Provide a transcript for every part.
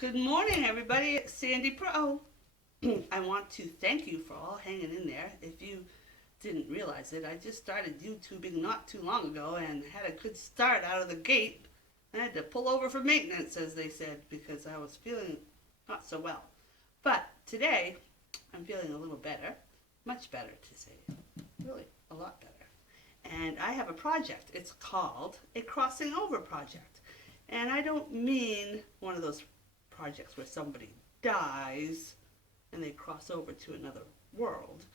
Good morning, everybody. It's Sandy Pro. I want to thank you for all hanging in there. If you didn't realize it, I just started YouTubing not too long ago and had a good start out of the gate. I had to pull over for maintenance, as they said, because I was feeling not so well. But today, I'm feeling a little better, much better to say, really a lot better. And I have a project. It's called a crossing over project. And I don't mean one of those projects where somebody dies and they cross over to another world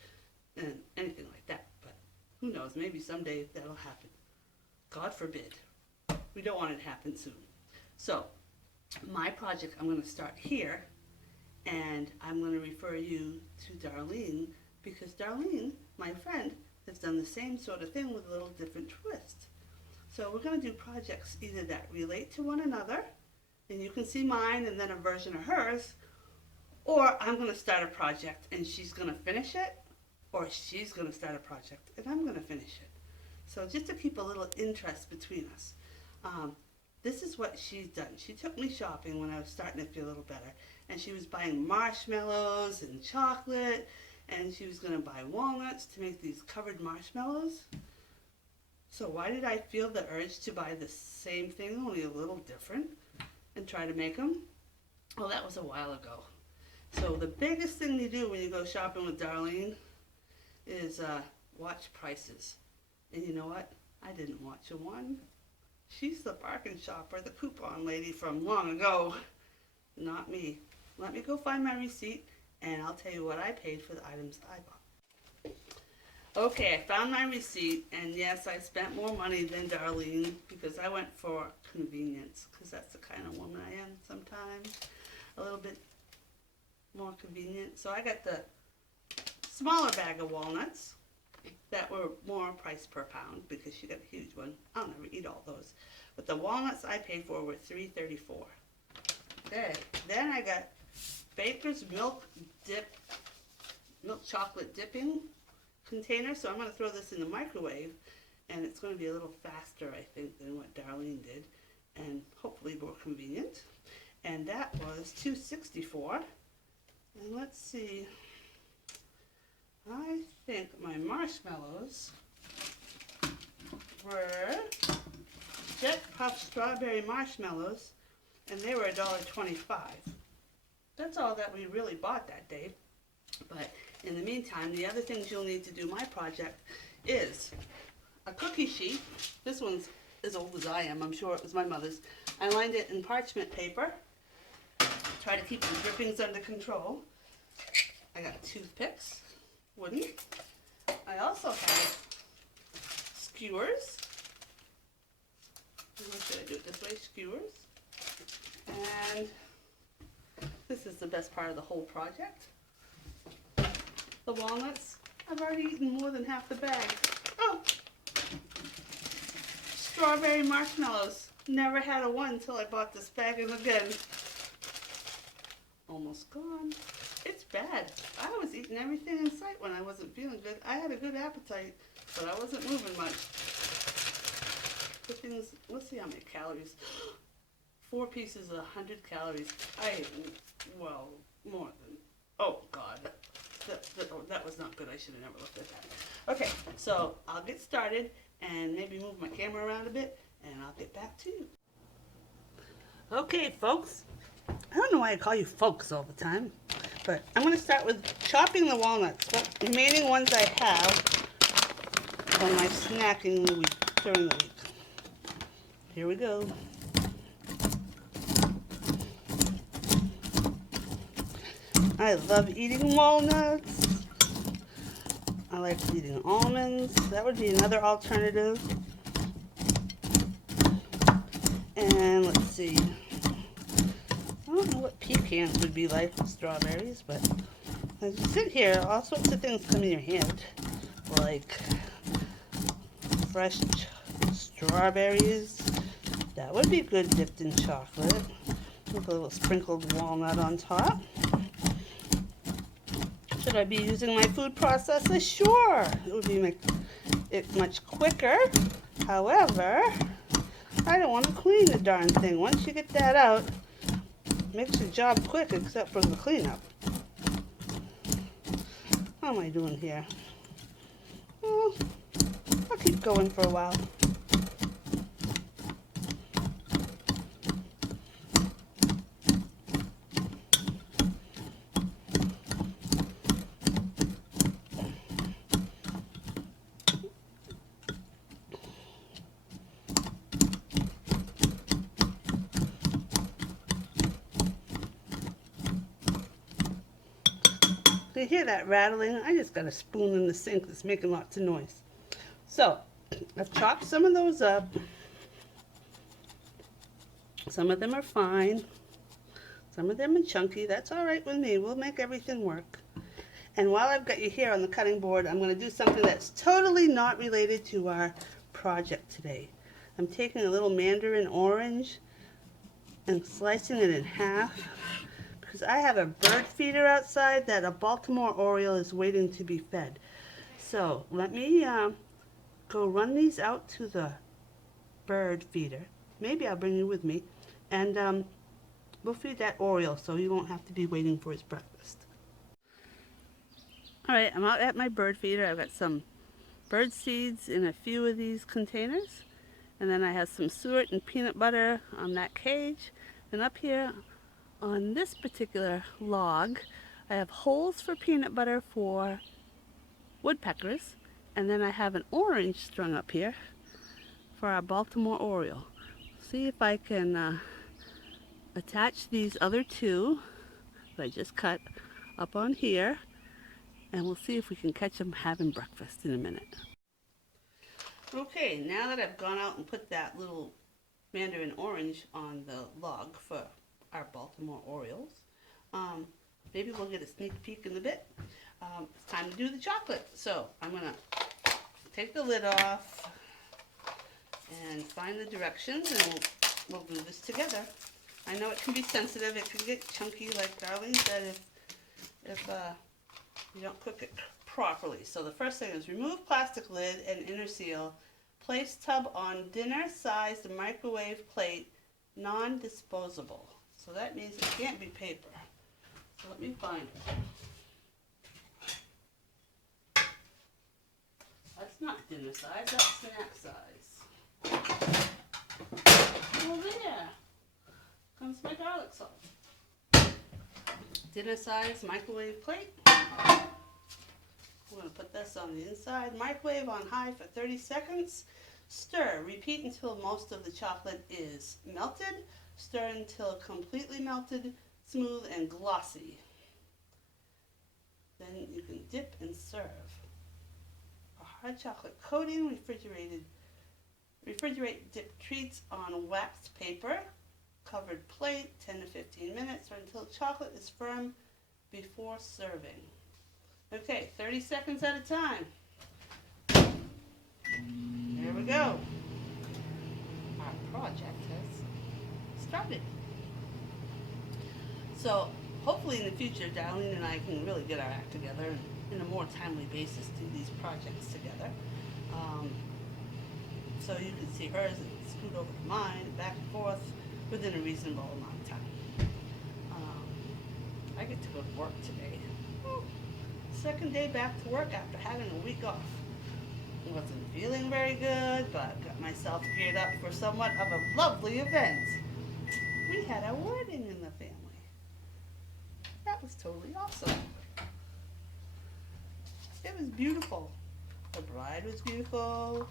and anything like that. But who knows, maybe someday that'll happen. God forbid. We don't want it to happen soon. So, my project, I'm going to start here, and I'm going to refer you to Darlene, because Darlene, my friend, has done the same sort of thing with a little different twist. So we're going to do projects either that relate to one another, and you can see mine and then a version of hers, or I'm going to start a project and she's going to finish it, or she's going to start a project and I'm going to finish it. So just to keep a little interest between us. This is what she's done. She took me shopping when I was starting to feel a little better, and she was buying marshmallows and chocolate, and she was going to buy walnuts to make these covered marshmallows. So why did I feel the urge to buy the same thing, only a little different, and try to make them? Well, that was a while ago. So the biggest thing you do when you go shopping with Darlene is watch prices. And you know what? I didn't watch a one. She's the bargain shopper, the coupon lady from long ago. Not me. Let me go find my receipt, and I'll tell you what I paid for the items I bought. Okay, I found my receipt, and yes, I spent more money than Darlene because I went for convenience, because that's the kind of woman I am sometimes, a little bit more convenient. So I got the smaller bag of walnuts that were more price per pound because she got a huge one. I'll never eat all those. But the walnuts I paid for were $3.34. Okay, then I got Baker's milk chocolate dipping container. So I'm going to throw this in the microwave, and it's going to be a little faster, I think, than what Darlene did, and hopefully more convenient. And that was $2.64. And let's see, I think my marshmallows were Jet Puff Strawberry Marshmallows, and they were $1.25. That's all that we really bought that day. But in the meantime, the other things you'll need to do my project is a cookie sheet. This one's as old as I am. I'm sure it was my mother's. I lined it in parchment paper. Try to keep the drippings under control. I got toothpicks, wooden. I also have skewers. Should I do it this way? Skewers. And this is the best part of the whole project. The walnuts. I've already eaten more than half the bag. Oh! Strawberry marshmallows. Never had a one until I bought this bag of again. Almost gone. It's bad. I was eating everything in sight when I wasn't feeling good. I had a good appetite, but I wasn't moving much. The things, let's see how many calories. 4 pieces of 100 calories. I ate, well, more than, oh God. That was not good. I should have never looked at that. Okay, so I'll get started and maybe move my camera around a bit, and I'll get back to you. Okay, folks. I don't know why I call you folks all the time, but I'm going to start with chopping the walnuts. The remaining ones I have for my snacking during the week. Here we go. I love eating walnuts. I like eating almonds. That would be another alternative. And let's see. I don't know what pecans would be like with strawberries, but as you sit here, all sorts of things come in your hand. Like fresh strawberries. That would be good dipped in chocolate. With a little sprinkled walnut on top. Should I be using my food processor? Sure. It would be it much quicker. However, I don't want to clean the darn thing. Once you get that out, makes the job quick except for the cleanup. How am I doing here? Well, I'll keep going for a while. Do you hear that rattling? I just got a spoon in the sink that's making lots of noise. So, I've chopped some of those up. Some of them are fine. Some of them are chunky. That's all right with me. We'll make everything work. And while I've got you here on the cutting board, I'm going to do something that's totally not related to our project today. I'm taking a little mandarin orange and slicing it in half. Because I have a bird feeder outside that a Baltimore Oriole is waiting to be fed. So let me go run these out to the bird feeder. Maybe I'll bring you with me. And we'll feed that Oriole so he won't have to be waiting for his breakfast. Alright, I'm out at my bird feeder. I've got some bird seeds in a few of these containers. And then I have some suet and peanut butter on that cage. And up here on this particular log, I have holes for peanut butter for woodpeckers, and then I have an orange strung up here for our Baltimore Oriole. See if I can attach these other two that I just cut up on here, and we'll see if we can catch them having breakfast in a minute. Okay, now that I've gone out and put that little mandarin orange on the log for our Baltimore Orioles, maybe we'll get a sneak peek in a bit. It's time to do the chocolate. So I'm gonna take the lid off and find the directions, and we'll do this together. I know it can be sensitive, it can get chunky like Darlene said if you don't cook it properly. So the first thing is remove plastic lid and inner seal. Place tub on dinner-sized microwave plate, non-disposable. So that means it can't be paper. So let me find it. That's not dinner size, that's snack size. Well, there comes my garlic salt. Dinner size microwave plate. We're going to put this on the inside. Microwave on high for 30 seconds. Stir. Repeat until most of the chocolate is melted. Stir until completely melted, smooth, and glossy. Then you can dip and serve. A hard chocolate coating, refrigerate dipped treats on waxed paper, covered plate, 10 to 15 minutes or until chocolate is firm before serving. Okay, 30 seconds at a time. There we go. Our project has started. So hopefully in the future, Darlene and I can really get our act together and in a more timely basis do these projects together. So you can see hers and scoot over to mine, back and forth within a reasonable amount of time. I get to go to work today. Second day back to work after having a week off. Wasn't feeling very good, but got myself geared up for somewhat of a lovely event. We had a wedding in the family. That was totally awesome. It was beautiful. The bride was beautiful.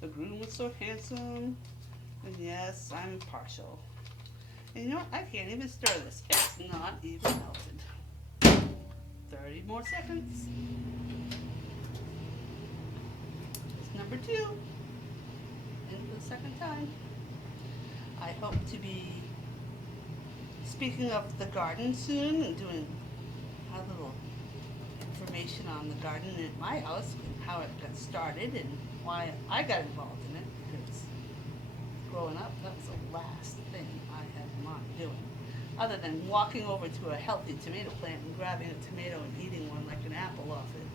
The groom was so handsome. And yes, I'm partial. And you know what? I can't even stir this. It's not even melted. 30 more seconds. It's number 2. And for the second time. I hope to be speaking of the garden soon and doing a little information on the garden at my house and how it got started and why I got involved in it, because growing up that was the last thing I had in mind doing, other than walking over to a healthy tomato plant and grabbing a tomato and eating one like an apple off it.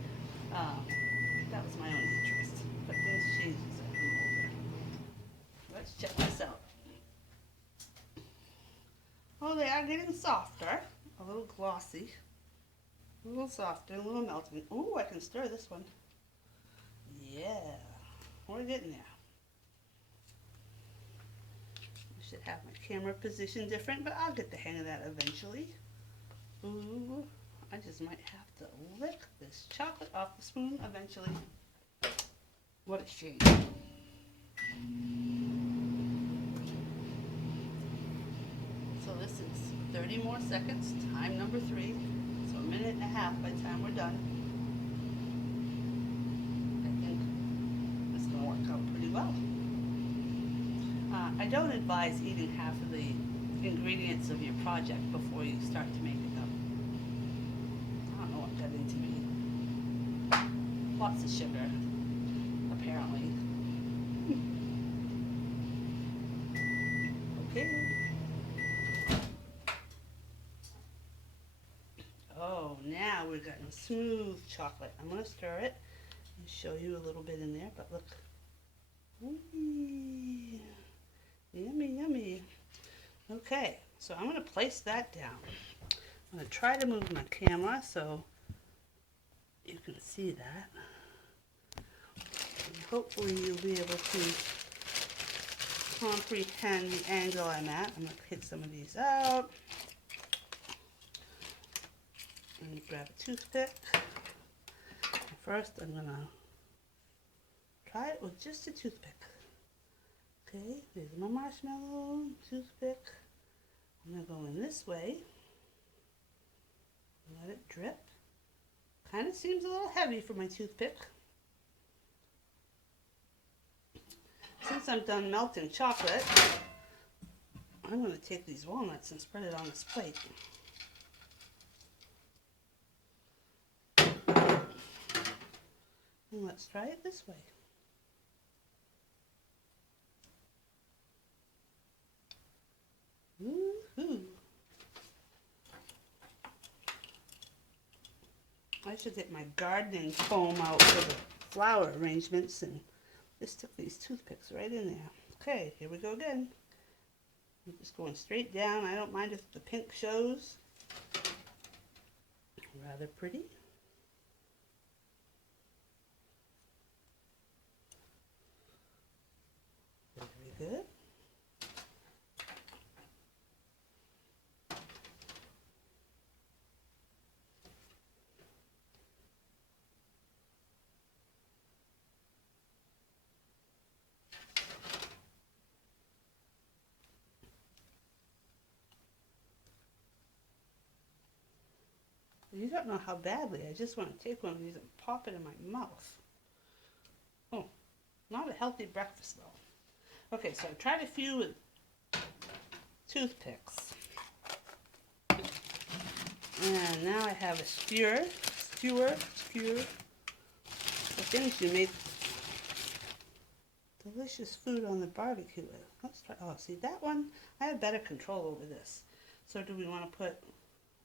That was my own interest, but things changed as I grew older. Let's check this out. Oh, they are are getting softer, a little glossy, a little softer, a little melting. Ooh, I can stir this one. Yeah, we're getting there. I should have my camera position different, but I'll get the hang of that eventually. Ooh, I just might have to lick this chocolate off the spoon eventually. What a shame. So this is 30 more seconds, time number 3. So a minute and a half by the time we're done. I think it's going to work out pretty well. I don't advise eating half of the ingredients of your project before you start to make it up. I don't know what got into me. Lots of sugar, apparently. Okay. Oh, now we're getting smooth chocolate. I'm going to stir it and show you a little bit in there, but look. Ooh, yummy, yummy. Okay, so I'm going to place that down. I'm going to try to move my camera so you can see that. And hopefully you'll be able to comprehend the angle I'm at. I'm going to pick some of these out. And grab a toothpick. First, I'm going to try it with just a toothpick. Okay, there's my marshmallow toothpick. I'm going to go in this way. Let it drip. Kind of seems a little heavy for my toothpick. Since I'm done melting chocolate, I'm going to take these walnuts and spread it on this plate. And let's try it this way. Woohoo! I should get my gardening foam out for the flower arrangements and just stick these toothpicks right in there. Okay, here we go again. I'm just going straight down. I don't mind if the pink shows. Rather pretty. Very good. You don't know how badly. I just want to take one of these and pop it in my mouth. Oh, not a healthy breakfast though. Okay, so I tried a few with toothpicks. And now I have a skewer. The things you make delicious food on the barbecue with. Let's try, oh, see that one? I have better control over this. So do we want to put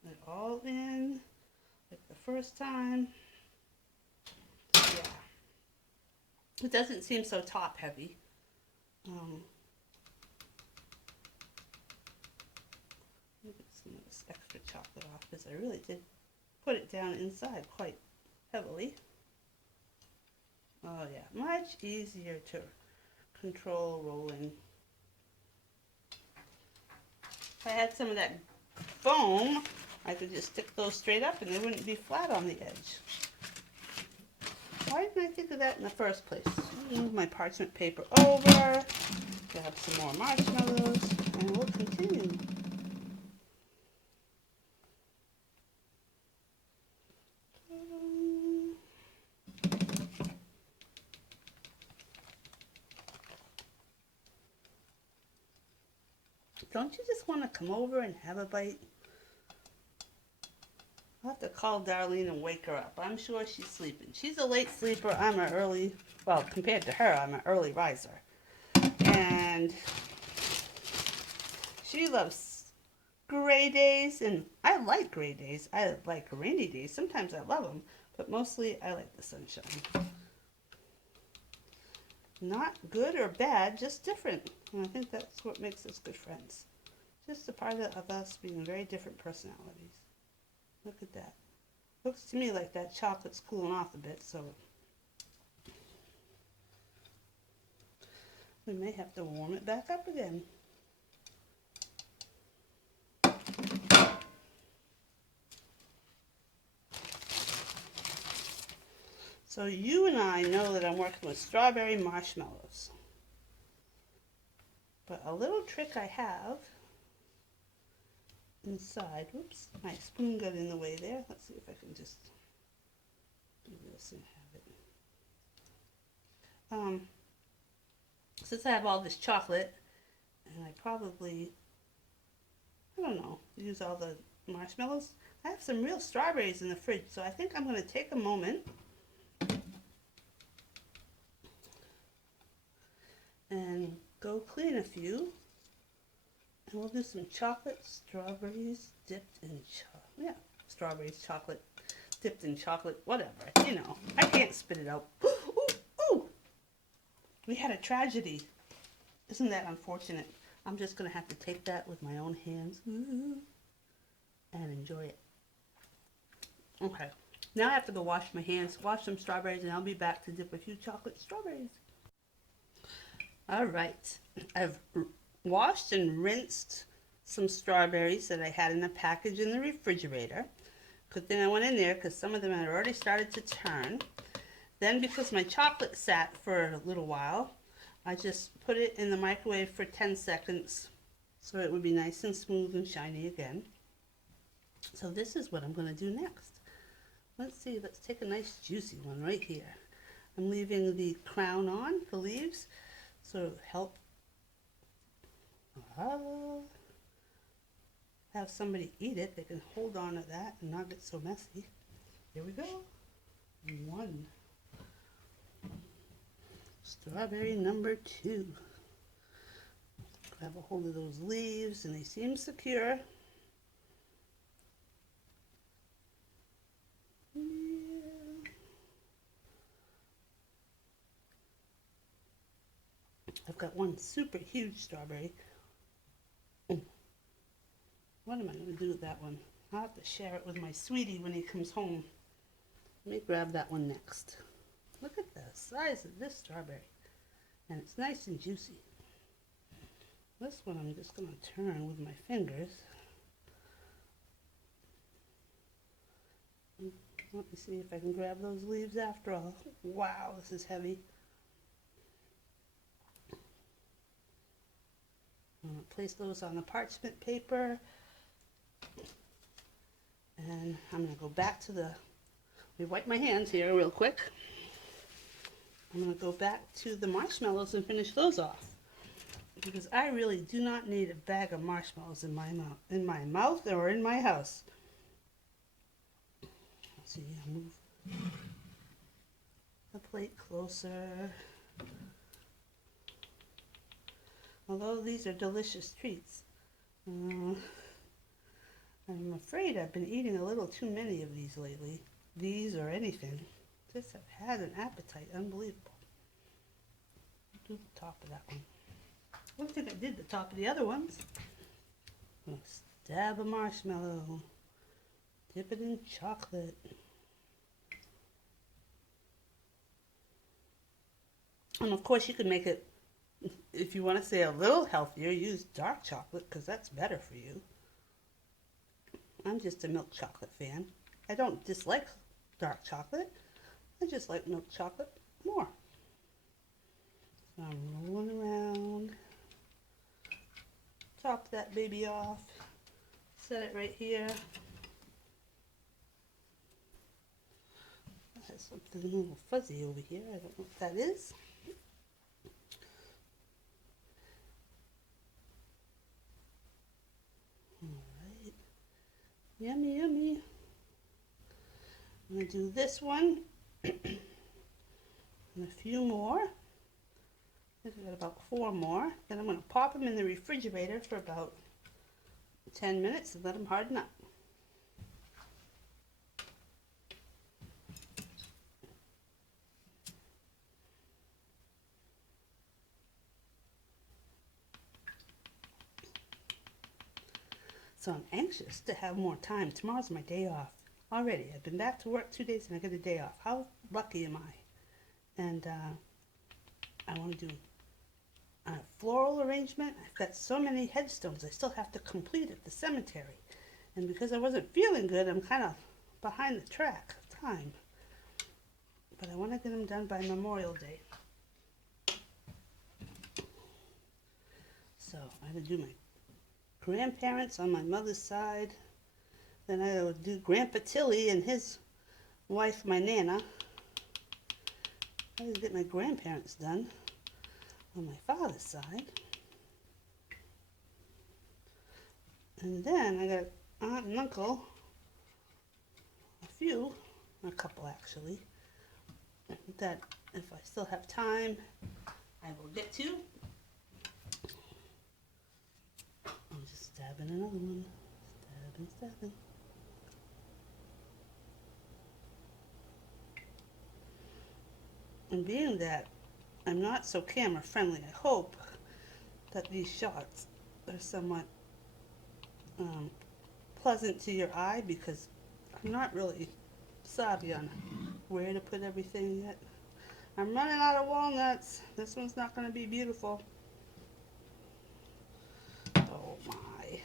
it all in like the first time? Yeah. It doesn't seem so top heavy. Get some of this extra chocolate off because I really did put it down inside quite heavily. Oh yeah, much easier to control rolling. If I had some of that foam, I could just stick those straight up and they wouldn't be flat on the edge. Why didn't I think of that in the first place? Move my parchment paper over, grab some more marshmallows, and we'll continue. Don't you just want to come over and have a bite? I'll have to call Darlene and wake her up. I'm sure she's sleeping. She's a late sleeper. I'm an early, well, compared to her, I'm an early riser. And she loves gray days, and I like gray days. I like rainy days. Sometimes I love them, but mostly I like the sunshine. Not good or bad, just different. And I think that's what makes us good friends. Just a part of us being very different personalities. Look at that. Looks to me like that chocolate's cooling off a bit, so we may have to warm it back up again. So you and I know that I'm working with strawberry marshmallows. But a little trick I have inside, whoops, my spoon got in the way there. Let's see if I can just do this and have it. Since I have all this chocolate, and I probably, I don't know, use all the marshmallows, I have some real strawberries in the fridge, so I think I'm going to take a moment and go clean a few. And we'll do some chocolate strawberries dipped in strawberries, chocolate dipped in chocolate, whatever. You know, I can't spit it out. Ooh, ooh. We had a tragedy. Isn't that unfortunate? I'm just going to have to take that with my own hands and enjoy it. Okay, now I have to go wash my hands, wash some strawberries, and I'll be back to dip a few chocolate strawberries. All right, I've washed and rinsed some strawberries that I had in a package in the refrigerator. Good thing I went in there because some of them had already started to turn. Then because my chocolate sat for a little while, I just put it in the microwave for 10 seconds so it would be nice and smooth and shiny again. So this is what I'm going to do next. Let's see, let's take a nice juicy one right here. I'm leaving the crown on, the leaves, so it'll help have somebody eat it. They can hold on to that and not get so messy. Here we go. One. Strawberry number 2. Grab a hold of those leaves and they seem secure. Yeah. I've got one super huge strawberry. What am I going to do with that one? I'll have to share it with my sweetie when he comes home. Let me grab that one next. Look at the size of this strawberry. And it's nice and juicy. This one I'm just going to turn with my fingers. Let me see if I can grab those leaves after all. Wow, this is heavy. I'm going to place those on the parchment paper. And I'm going to go back to let me wipe my hands here real quick. I'm going to go back to the marshmallows and finish those off. Because I really do not need a bag of marshmallows in my mouth or in my house. Let's see, I'll move the plate closer. Although these are delicious treats, I'm afraid I've been eating a little too many of these lately. These or anything. Just have had an appetite. Unbelievable. I'll do the top of that one. I don't think I did the top of the other ones. I'm going to stab a marshmallow. Dip it in chocolate. And of course you could make it, if you want to say a little healthier, use dark chocolate because that's better for you. I'm just a milk chocolate fan. I don't dislike dark chocolate. I just like milk chocolate more. So I'm rolling around. Top that baby off. Set it right here. That has something a little fuzzy over here. I don't know what that is. Alright. Yummy, yummy. I'm going to do this one and a few more. I think I got about 4 more. Then I'm going to pop them in the refrigerator for about 10 minutes and let them harden up. So I'm anxious to have more time. Tomorrow's my day off already. I've been back to work 2 days and I get a day off. How lucky am I? And I want to do a floral arrangement. I've got so many headstones I still have to complete at the cemetery. And because I wasn't feeling good, I'm kind of behind the track of time. But I want to get them done by Memorial Day. So I would do my grandparents on my mother's side. Then I would do Grandpa Tilly and his wife, my Nana. I would get my grandparents done on my father's side. And then I got aunt and uncle, a couple actually, that if I still have time, I will get to. I'm just stabbing another one. Stabbing. And being that I'm not so camera friendly, I hope that these shots are somewhat pleasant to your eye, because I'm not really savvy on where to put everything yet. I'm running out of walnuts. This one's not going to be beautiful. Oh my.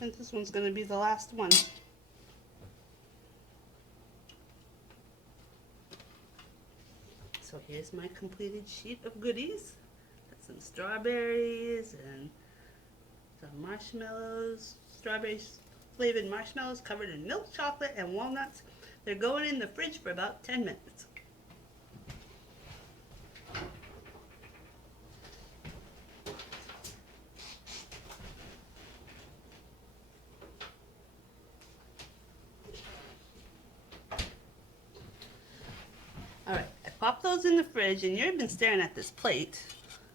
And this one's going to be the last one. So here's my completed sheet of goodies. Got some strawberries and some marshmallows, strawberry flavored marshmallows covered in milk chocolate and walnuts. They're going in the fridge for about 10 minutes. Alright, I popped those in the fridge, and you've been staring at this plate.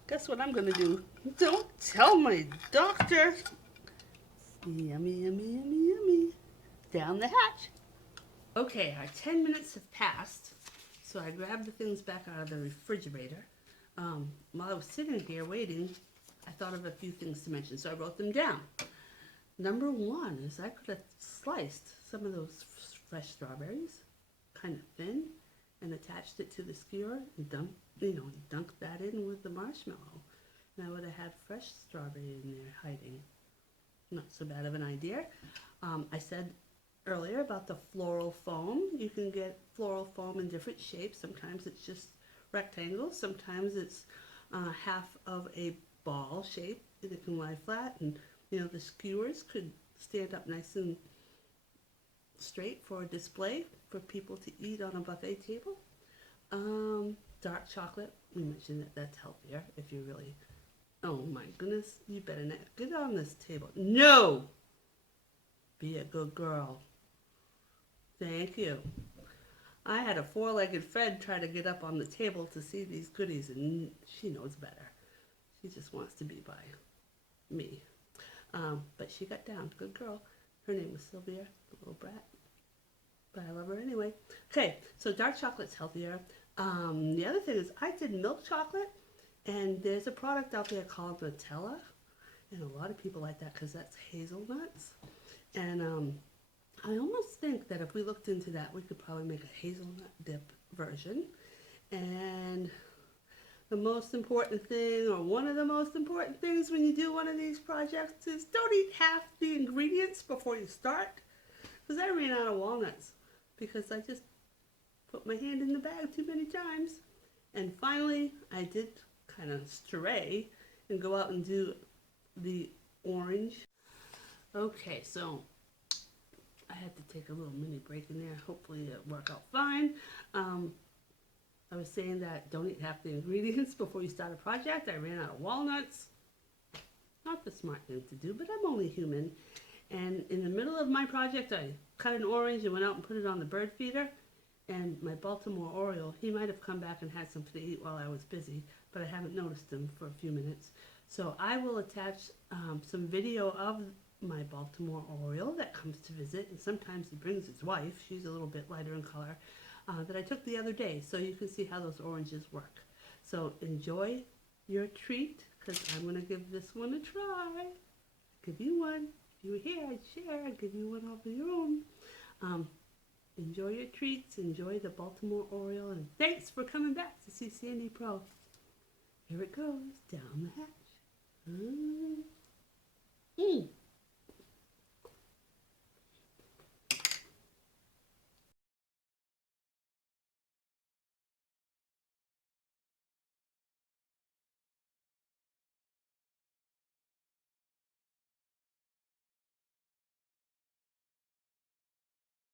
Guess what I'm gonna do? Don't tell my doctor. Yummy, yummy, yummy, yummy. Down the hatch. Okay, our 10 minutes have passed, so I grabbed the things back out of the refrigerator. While I was sitting here waiting, I thought of a few things to mention, so I wrote them down. Number one is I could have sliced some of those fresh strawberries, kind of thin, and attached it to the skewer and dunked that in with the marshmallow. And I would have had fresh strawberry in there hiding. Not so bad of an idea. I said earlier about the floral foam. You can get floral foam in different shapes. Sometimes it's just rectangles. Sometimes it's half of a ball shape that it can lie flat. And the skewers could stand up nice and straight for a display for people to eat on a buffet table. Dark chocolate, we mentioned that that's healthier if you really, oh my goodness, you better not get on this table. No! Be a good girl. Thank you. I had a four-legged friend try to get up on the table to see these goodies, and she knows better. She just wants to be by me. But she got down. Good girl. Her name was Sylvia, the little brat. But I love her anyway. Okay, so dark chocolate's healthier. The other thing is I did milk chocolate, and there's a product out there called Nutella, and a lot of people like that because that's hazelnuts. And I almost think that if we looked into that, we could probably make a hazelnut dip version. And the most important thing, or one of the most important things when you do one of these projects, is don't eat half the ingredients before you start. Because I ran out of walnuts because I just put my hand in the bag too many times. And finally, I did kind of stray and go out and do the orange. Okay, so I had to take a little mini break in there. Hopefully it'll work out fine. I was saying that don't eat half the ingredients before you start a project. I ran out of walnuts. Not the smart thing to do, but I'm only human. And in the middle of my project, I cut an orange and went out and put it on the bird feeder. And my Baltimore Oriole, he might have come back and had something to eat while I was busy, but I haven't noticed him for a few minutes. So I will attach some video of my Baltimore Oriole that comes to visit, and sometimes he brings his wife. She's a little bit lighter in color, that I took the other day, so you can see how those oranges work. So enjoy your treat, because I'm going to give this one a try. Give you one. If you were here, I'd share. I'd give you one of your own. Enjoy your treats. Enjoy the Baltimore Oriole. And thanks for coming back to see Sandy Pro. Here it goes, down the hatch.